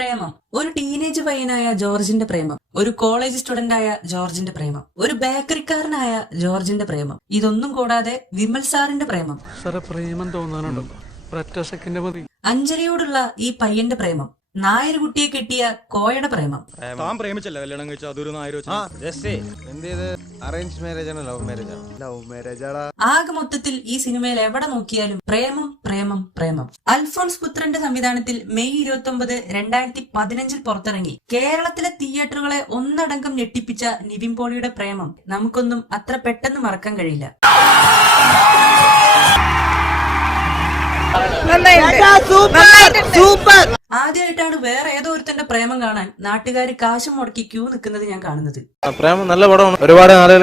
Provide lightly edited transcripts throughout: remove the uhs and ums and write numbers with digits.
പ്രേമം. ഒരു ടീനേജ് പയ്യനായ ജോർജിന്റെ പ്രേമം, ഒരു കോളേജ് സ്റ്റുഡന്റായ ജോർജിന്റെ പ്രേമം, ഒരു ബേക്കറിക്കാരനായ ജോർജിന്റെ പ്രേമം, ഇതൊന്നും കൂടാതെ വിമൽ സാറിന്റെ പ്രേമം. പ്രേമം തോന്നാനുണ്ടല്ലോ, അഞ്ജലിയോടുള്ള ഈ പയ്യന്റെ പ്രേമം, നായർ കുട്ടിയെ കിട്ടിയ കോയയുടെ പ്രേമം. താൻ പ്രേമിച്ചല്ലേ കല്യാണം കഴിച്ച അതൊരു നായർ ആകെ മൊത്തത്തിൽ ഈ സിനിമയിൽ എവിടെ നോക്കിയാലും പ്രേമം പ്രേമം പ്രേമം. അൽഫോൺസ് പുത്രന്റെ സംവിധാനത്തിൽ മെയ് 29, 2015 പുറത്തിറങ്ങി കേരളത്തിലെ തിയേറ്ററുകളെ ഒന്നടങ്കം ഞെട്ടിപ്പിച്ച നിവിൻ പോളിയുടെ പ്രേമം നമുക്കൊന്നും അത്ര പെട്ടെന്ന് മറക്കാൻ കഴിയില്ല. ആദ്യമായിട്ടാണ് വേറെ ഏതോ ഒരുത്തന്റെ പ്രേമം കാണാൻ നാട്ടുകാര് കാശും മുടക്കി ക്യൂ നിൽക്കുന്നത് ഞാൻ കാണുന്നത്. പ്രേമം നല്ല പടമാണ്. ഒരുപാട് ആളുകൾ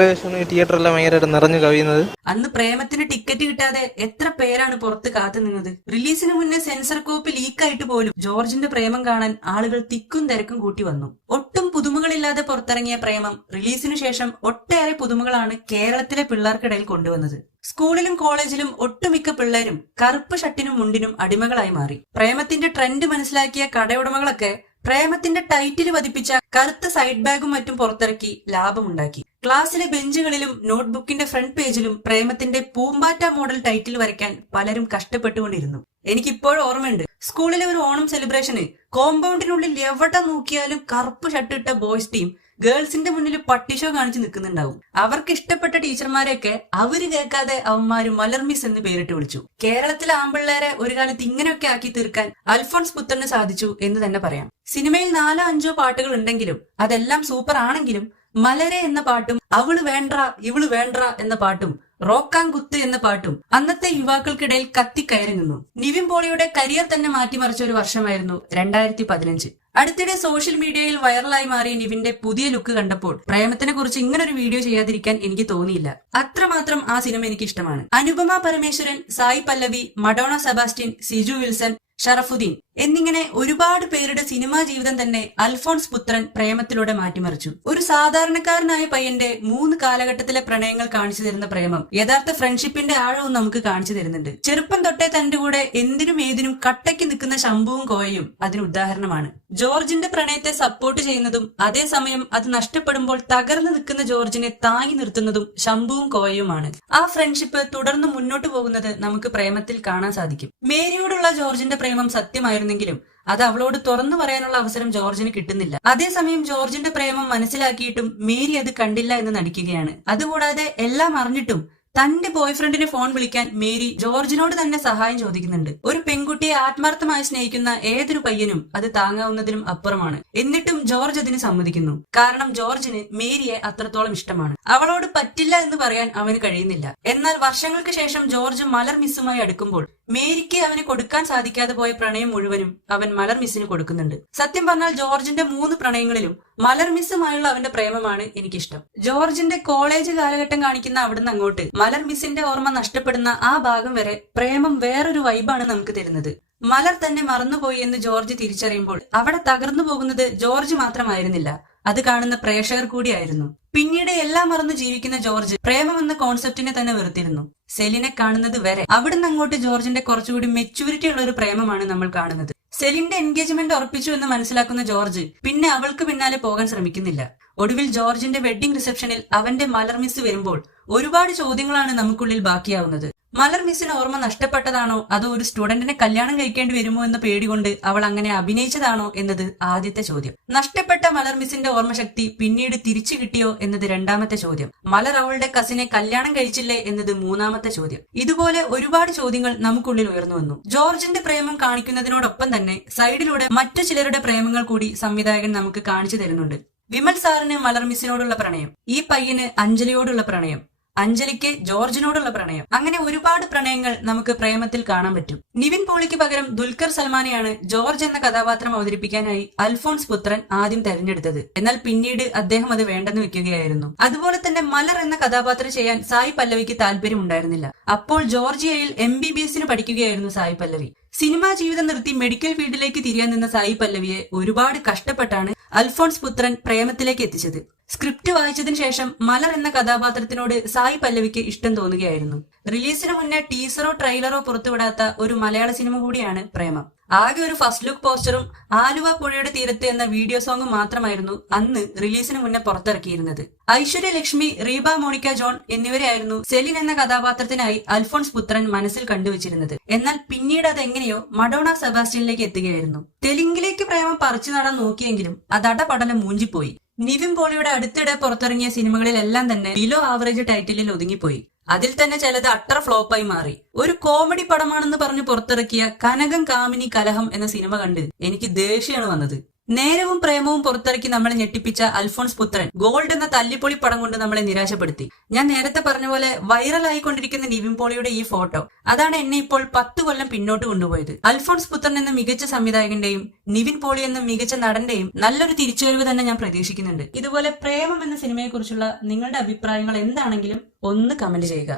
തിയേറ്ററെല്ലാം ഭയങ്കരമായിട്ട് നിറഞ്ഞു കവിയുന്നത്. അന്ന് പ്രേമത്തിന് ടിക്കറ്റ് കിട്ടാതെ എത്ര പേരാണ് പുറത്ത് കാത്തു നിന്നത്. റിലീസിന് മുന്നേ സെൻസർ കോപ്പി ലീക്കായിട്ട് പോലും ജോർജിന്റെ പ്രേമം കാണാൻ ആളുകൾ തിക്കും തിരക്കും കൂട്ടി വന്നു. ഒട്ടും പുതുമകളില്ലാതെ പുറത്തിറങ്ങിയ പ്രേമം റിലീസിനു ശേഷം ഒട്ടേറെ പുതുമകളാണ് കേരളത്തിലെ പിള്ളേർക്കിടയിൽ കൊണ്ടുവന്നത്. സ്കൂളിലും കോളേജിലും ഒട്ടുമിക്ക പിള്ളേരും കറുപ്പ് ഷർട്ടിനും മുണ്ടിനും അടിമകളായി മാറി. പ്രേമത്തിന്റെ ട്രെൻഡ് മനസ്സിലാക്കിയ കടയുടമകളൊക്കെ പ്രേമത്തിന്റെ ടൈറ്റിൽ പതിപ്പിച്ച കറുത്ത സൈഡ് ബാഗും മറ്റും പുറത്തിറക്കി ലാഭമുണ്ടാക്കി. ക്ലാസ്സിലെ ബെഞ്ചുകളിലും നോട്ട്ബുക്കിന്റെ ഫ്രണ്ട് പേജിലും പ്രേമത്തിന്റെ പൂമ്പാറ്റ മോഡൽ ടൈറ്റിൽ വരയ്ക്കാൻ പലരും കഷ്ടപ്പെട്ടുകൊണ്ടിരുന്നു. എനിക്കിപ്പോഴും ഓർമ്മയുണ്ട്, സ്കൂളിലെ ഒരു ഓണം സെലിബ്രേഷന് കോമ്പൗണ്ടിനുള്ളിൽ എവിടെ നോക്കിയാലും കറുപ്പ് ഷർട്ട് ഇട്ട ബോയ്സ് ടീം ഗേൾസിന്റെ മുന്നിൽ പട്ടിഷോ കാണിച്ച് നിൽക്കുന്നുണ്ടാവും. അവർക്ക് ഇഷ്ടപ്പെട്ട ടീച്ചർമാരെയൊക്കെ അവര് കേൾക്കാതെ അവന്മാര് മലർമിസ് എന്ന് പേരിട്ട് വിളിച്ചു. കേരളത്തിലെ ആമ്പിള്ളേരെ ഒരു കാലത്ത് ഇങ്ങനെയൊക്കെ ആക്കി തീർക്കാൻ അൽഫോൺസ് പുത്രന് സാധിച്ചു എന്ന് തന്നെ പറയാം. സിനിമയിൽ 4-5 പാട്ടുകൾ ഉണ്ടെങ്കിലും അതെല്ലാം സൂപ്പർ ആണെങ്കിലും മലരെ എന്ന പാട്ടും അവള് വേണ്ട ഇവള് വേണ്ട എന്ന പാട്ടും റോക്കാങ്കുത്ത് എന്ന പാട്ടും അന്നത്തെ യുവാക്കൾക്കിടയിൽ കത്തിക്കയറി നിന്നു. നിവിൻ പോളിയുടെ കരിയർ തന്നെ മാറ്റിമറിച്ച ഒരു വർഷമായിരുന്നു 2015. അടുത്തിടെ സോഷ്യൽ മീഡിയയിൽ വൈറലായി മാറിയ നിവിന്റെ പുതിയ ലുക്ക് കണ്ടപ്പോൾ പ്രേമത്തിനെ കുറിച്ച് ഇങ്ങനൊരു വീഡിയോ ചെയ്യാതിരിക്കാൻ എനിക്ക് തോന്നിയില്ല. അത്രമാത്രം ആ സിനിമ എനിക്ക് ഇഷ്ടമാണ്. അനുപമ പരമേശ്വരൻ, സായി പല്ലവി, മഡോണ സെബാസ്റ്റ്യൻ, സിജു വിൽസൺ, ഷറഫുദ്ദീൻ എന്നിങ്ങനെ ഒരുപാട് പേരുടെ സിനിമാ ജീവിതം തന്നെ അൽഫോൺസ് പുത്രൻ പ്രേമത്തിലൂടെ മാറ്റിമറിച്ചു. ഒരു സാധാരണക്കാരനായ പയ്യന്റെ 3 കാലഘട്ടത്തിലെ പ്രണയങ്ങൾ കാണിച്ചു തരുന്ന പ്രേമം യഥാർത്ഥ ഫ്രണ്ട്ഷിപ്പിന്റെ ആഴവും നമുക്ക് കാണിച്ചു തരുന്നുണ്ട്. ചെറുപ്പം തൊട്ടേ തന്റെ കൂടെ എന്തിനും ഏതിനും കട്ടയ്ക്ക് നിൽക്കുന്ന ശംഭുവും കോയയും അതിന് ഉദാഹരണമാണ്. ജോർജിന്റെ പ്രണയത്തെ സപ്പോർട്ട് ചെയ്യുന്നതും അതേസമയം അത് നഷ്ടപ്പെടുമ്പോൾ തകർന്നു നിൽക്കുന്ന ജോർജിനെ താങ്ങി നിർത്തുന്നതും ശംഭുവും കോയയുമാണ്. ആ ഫ്രണ്ട്ഷിപ്പ് തുടർന്ന് മുന്നോട്ട് പോകുന്നത് നമുക്ക് പ്രേമത്തിൽ കാണാൻ സാധിക്കും. മേരിയോടുള്ള ജോർജിന്റെ പ്രേമം സത്യമായിരുന്നെങ്കിലും അത് അവളോട് തുറന്നു പറയാനുള്ള അവസരം ജോർജിന് കിട്ടുന്നില്ല. അതേസമയം ജോർജിന്റെ പ്രേമം മനസ്സിലാക്കിയിട്ടും മേരി അത് കണ്ടില്ല എന്ന് നടിക്കുകയാണ്. അതുകൂടാതെ എല്ലാം അറിഞ്ഞിട്ടും തന്റെ ബോയ്ഫ്രണ്ടിനെ ഫോൺ വിളിക്കാൻ മേരി ജോർജിനോട് തന്നെ സഹായം ചോദിക്കുന്നുണ്ട്. ഒരു പെൺകുട്ടിയെ ആത്മാർത്ഥമായി സ്നേഹിക്കുന്ന ഏതൊരു പയ്യനും അത് താങ്ങാവുന്നതിനും അപ്പുറമാണ്. എന്നിട്ടും ജോർജ് അതിന് സമ്മതിക്കുന്നു. കാരണം ജോർജിന് മേരിയെ അത്രത്തോളം ഇഷ്ടമാണ്. അവളോട് പറ്റില്ല എന്ന് പറയാൻ അവന് കഴിയുന്നില്ല. എന്നാൽ വർഷങ്ങൾക്ക് ശേഷം ജോർജ് മലർ മിസ്സുമായി അടുക്കുമ്പോൾ മേരിക്ക് അവന് കൊടുക്കാൻ സാധിക്കാതെ പോയ പ്രണയം മുഴുവനും അവൻ മലർ മിസ്സിന് കൊടുക്കുന്നുണ്ട്. സത്യം പറഞ്ഞാൽ ജോർജിന്റെ 3 പ്രണയങ്ങളിലും മലർ മിസ്സുമായുള്ള അവന്റെ പ്രേമമാണ് എനിക്കിഷ്ടം. ജോർജിന്റെ കോളേജ് കാലഘട്ടം കാണിക്കുന്ന അവിടുന്ന് അങ്ങോട്ട് മലർ മിസ്സിന്റെ ഓർമ്മ നഷ്ടപ്പെടുന്ന ആ ഭാഗം വരെ പ്രേമം വേറൊരു വൈബാണ് നമുക്ക് തരുന്നത്. മലർ തന്നെ മറന്നുപോയി എന്ന് ജോർജ് തിരിച്ചറിയുമ്പോൾ അവിടെ തകർന്നു പോകുന്നത് ജോർജ് മാത്രമായിരുന്നില്ല, അത് കാണുന്ന പ്രേക്ഷകർ കൂടിയായിരുന്നു. പിന്നീട് എല്ലാം മറന്നു ജീവിക്കുന്ന ജോർജ് പ്രേമം എന്ന കോൺസെപ്റ്റിനെ തന്നെ വെറുത്തിരുന്നു. സെലിനെ കാണുന്നത് വരെ. അവിടുന്ന് അങ്ങോട്ട് ജോർജിന്റെ കുറച്ചുകൂടി മെച്യൂരിറ്റി ഉള്ള ഒരു പ്രേമമാണ് നമ്മൾ കാണുന്നത്. സെലിന്റെ എൻഗേജ്മെന്റ് ഉറപ്പിച്ചു എന്ന് മനസ്സിലാക്കുന്ന ജോർജ് പിന്നെ അവൾക്ക് പിന്നാലെ പോകാൻ ശ്രമിക്കുന്നില്ല. ഒടുവിൽ ജോർജിന്റെ വെഡ്ഡിംഗ് റിസപ്ഷനിൽ അവന്റെ മലർ മിസ് വരുമ്പോൾ ഒരുപാട് ചോദ്യങ്ങളാണ് നമുക്കുള്ളിൽ ബാക്കിയാവുന്നത്. മലർ മിസ്സിന് ഓർമ്മ നഷ്ടപ്പെട്ടതാണോ അതോ ഒരു സ്റ്റുഡന്റിനെ കല്യാണം കഴിക്കേണ്ടി വരുമോ എന്ന പേടികൊണ്ട് അവൾ അങ്ങനെ അഭിനയിച്ചതാണോ എന്നത് ആദ്യത്തെ ചോദ്യം. നഷ്ടപ്പെട്ട മലർ മിസ്സിന്റെ ഓർമ്മശക്തി പിന്നീട് തിരിച്ചു കിട്ടിയോ എന്നത് 2ാമത്തെ ചോദ്യം. മലർ അവളുടെ കസിനെ കല്യാണം കഴിച്ചില്ലേ എന്നത് 3ാമത്തെ ചോദ്യം. ഇതുപോലെ ഒരുപാട് ചോദ്യങ്ങൾ നമുക്കുള്ളിൽ ഉയർന്നു വന്നു. ജോർജിന്റെ പ്രേമം കാണിക്കുന്നതിനോടൊപ്പം തന്നെ സൈഡിലൂടെ മറ്റു ചിലരുടെ പ്രേമങ്ങൾ കൂടി സംവിധായകൻ നമുക്ക് കാണിച്ചു തരുന്നുണ്ട്. വിമൽ സാറിന് മലർ മിസ്സിനോടുള്ള പ്രണയം, ഈ പയ്യന് അഞ്ജലിയോടുള്ള പ്രണയം, അഞ്ജലിക്ക് ജോർജിനോടുള്ള പ്രണയം, അങ്ങനെ ഒരുപാട് പ്രണയങ്ങൾ നമുക്ക് പ്രേമത്തിൽ കാണാൻ പറ്റും. നിവിൻ പോളിക്ക് പകരം ദുൽഖർ സൽമാനെയാണ് ജോർജ് എന്ന കഥാപാത്രം അവതരിപ്പിക്കാനായി അൽഫോൺസ് പുത്രൻ ആദ്യം തെരഞ്ഞെടുത്തത്. എന്നാൽ പിന്നീട് അദ്ദേഹം അത് വേണ്ടെന്ന് വെക്കുകയായിരുന്നു. അതുപോലെ തന്നെ മലർ എന്ന കഥാപാത്രം ചെയ്യാൻ സായി പല്ലവിക്ക് താല്പര്യം ഉണ്ടായിരുന്നില്ല. അപ്പോൾ ജോർജിയയിൽ MBBS പഠിക്കുകയായിരുന്നു സായി പല്ലവി. സിനിമാ ജീവിതം നിർത്തി മെഡിക്കൽ ഫീൽഡിലേക്ക് തിരിയാൻ നിന്ന സായി പല്ലവിയെ ഒരുപാട് കഷ്ടപ്പെട്ടാണ് അൽഫോൺസ് പുത്രൻ പ്രേമത്തിലേക്ക് എത്തിച്ചത്. സ്ക്രിപ്റ്റ് വായിച്ചതിന് ശേഷം മലർ എന്ന കഥാപാത്രത്തിനോട് സായി പല്ലവിക്ക് ഇഷ്ടം തോന്നുകയായിരുന്നു. റിലീസിന് മുന്നേ ടീസറോ ട്രെയിലറോ പുറത്തുവിടാത്ത ഒരു മലയാള സിനിമ കൂടിയാണ് പ്രേമം. ആകെ ഒരു ഫസ്റ്റ് ലുക്ക് പോസ്റ്ററും ആലുവ പുഴയുടെ തീരത്ത് എന്ന വീഡിയോ സോങ്ങും മാത്രമായിരുന്നു അന്ന് റിലീസിന് മുന്നേ പുറത്തിറക്കിയിരുന്നത്. ഐശ്വര്യ ലക്ഷ്മി, റീബ മോണിക്ക ജോൺ എന്നിവരെയായിരുന്നു സെലിൻ എന്ന കഥാപാത്രത്തിനായി അൽഫോൺസ് പുത്രൻ മനസ്സിൽ കണ്ടുവച്ചിരുന്നത്. എന്നാൽ പിന്നീട് അതെങ്ങനെയോ മഡോണ സെബാസ്റ്റ്യനിലേക്ക് എത്തുകയായിരുന്നു. തെലുങ്കിലേക്ക് പ്രേമം പറിച്ചു നടാൻ നോക്കിയെങ്കിലും അത് അടപടലം മൂഞ്ചിപ്പോയി. നിവിൻ പോളിയുടെ അടുത്തിടെ പുറത്തിറങ്ങിയ സിനിമകളിലെല്ലാം തന്നെ ബിലോ ആവറേജ് ടൈറ്റിലിൽ ഒതുങ്ങിപ്പോയി. അതിൽ തന്നെ ചിലത് അട്ടർ ഫ്ലോപ്പായി മാറി. ഒരു കോമഡി പടമാണെന്ന് പറഞ്ഞ് പുറത്തിറക്കിയ കനകം കാമിനി കലഹം എന്ന സിനിമ കണ്ട് എനിക്ക് ദേഷ്യമാണ് വന്നത്. നേരവും പ്രേമവും പുറത്തിറക്കി നമ്മളെ ഞെട്ടിപ്പിച്ച അൽഫോൺസ് പുത്രൻ ഗോൾഡ് എന്ന തല്ലിപ്പൊളി പടം കൊണ്ട് നമ്മളെ നിരാശപ്പെടുത്തി. ഞാൻ നേരത്തെ പറഞ്ഞ പോലെ വൈറലായിക്കൊണ്ടിരിക്കുന്ന നിവിൻ പോളിയുടെ ഈ ഫോട്ടോ അതാണ് എന്നെ ഇപ്പോൾ 10 കൊല്ലം പിന്നോട്ട് കൊണ്ടുപോയത്. അൽഫോൺസ് പുത്രൻ എന്ന മികച്ച സംവിധായകന്റെയും നിവിൻ പോളി എന്ന മികച്ച നടന്റെയും നല്ലൊരു തിരിച്ചുവരവ് തന്നെ ഞാൻ പ്രതീക്ഷിക്കുന്നുണ്ട്. ഇതുപോലെ പ്രേമം എന്ന സിനിമയെ കുറിച്ചുള്ള നിങ്ങളുടെ അഭിപ്രായങ്ങൾ എന്താണെങ്കിലും ഒന്ന് കമന്റ് ചെയ്യുക.